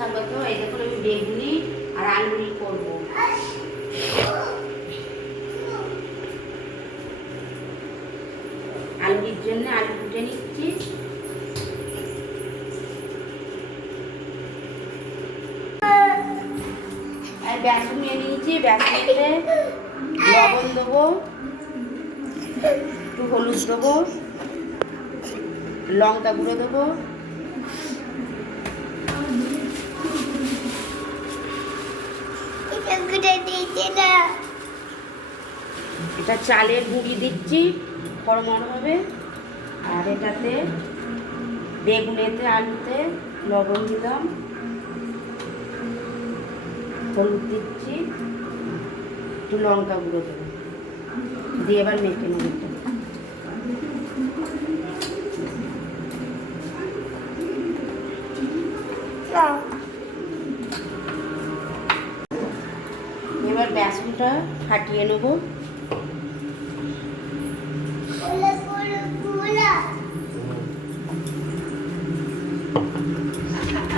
স্বাগত। এই দেখুন আমি বেগুনি আর আলুরি করব। আলুরির জন্য আলু কুটে নিচ্ছি। বেসন নিয়ে নিয়েছি, বেসনতে লবণ দেবো, একটু হলুদ দেবো, লঙ্কা গুঁড়ো দেবো, এটা চালের গুঁড়ি দিচ্ছি ফরমন হবে। আর এটাতে বেগুনেতে আলুতে লবণ দিলাম, হলুদ দিচ্ছি, একটু লঙ্কা গুঁড়ো দেবো, দিয়ে এবার মেখে নেব। এবার বেসনটা ফাটিয়ে নেব,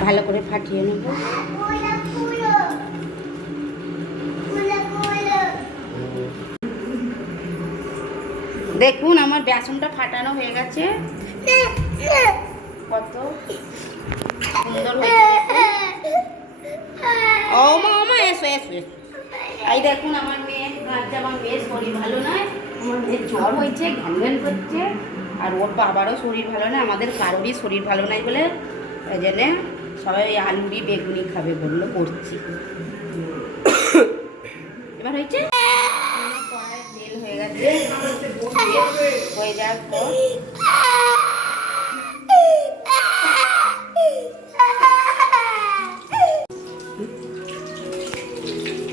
ভালো করে ফাটিয়ে নেব। দেখুন আমার বেসনটা ফাটানো হয়ে গেছে, কত সুন্দর হয়েছে। ও মা এসো এসো এসো। এই দেখুন আমার মেয়ে কাঁদছে, আমার মেয়ের শরীর ভালো নয়, আমার মেয়ের জ্বর হয়েছে, ঘ্যান ঘ্যান করছে, আর ওর বাবারও শরীর ভালো নয়, আমাদের কারোরই শরীর ভালো নাই বলে এই জন্যে সবাই ওই আলুরি বেগুনি খাবে বললো, করছি। এবার হয়েছে, তেল হয়ে গেছে, হয়ে যাওয়ার পর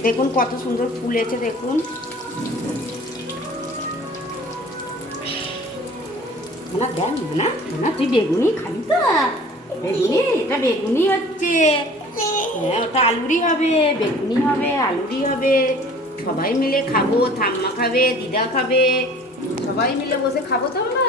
দেখুন কত সুন্দর ফুলেছে। দেখুন না, দেখ না না, তুই বেগুনি খাবি তো? বেগুনি, এটা বেগুনি হচ্ছে, হ্যাঁ ওটা আলুরি হবে, বেগুনি হবে, আলুরি হবে, সবাই মিলে খাবো। ঠাম্মা খাবে, দিদা খাবে, সবাই মিলে বসে খাবো তো আমরা।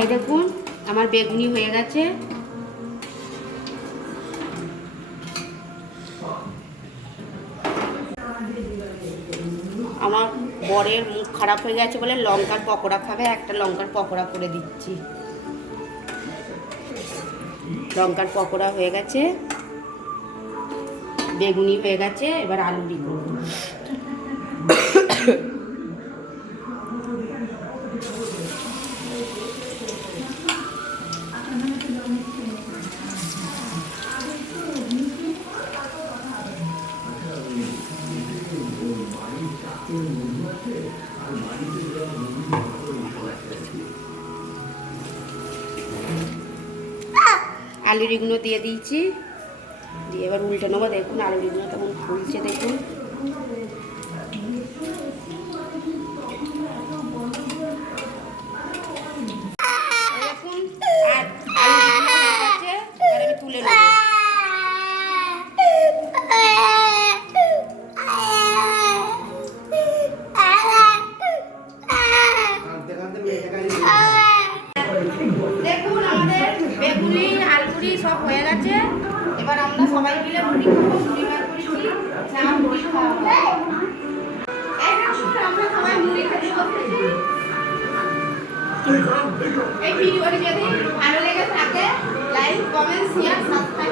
এই দেখুন আমার বেগুনি হয়ে গেছে। আমার বরের মুখ খারাপ হয়ে গেছে বলে লঙ্কার পকোড়া খাবে, একটা লঙ্কার পকোড়া করে দিচ্ছি। লঙ্কার পকোড়া হয়ে গেছে, বেগুনি হয়ে গেছে, এবার আলুরি করব। আলুরিগুলো দিয়ে দিয়েছি, দিয়ে এবার উল্টে নেবো। দেখুন আলুরিগুলো তেমন ফুলছে, দেখুন। দেখুন আর আলুরিগুলো হয়ে গেছে, এবার আমি তুলে নেবো। দেখুন আমাদের বেগুনি আলুরি সব হয়ে গেছে, এবার আমরা সবাই মিলে মুড়ি খাবো। মুড়ি বার করেছি, মুড়ি খাওয়া। আমরা সবাই মুড়ি খেতে বসেছি। এই ভিডিওটি যদি ভালো লেগে থাকে লাইক, কমেন্ট, শেয়ার, সাবস্ক্রাইব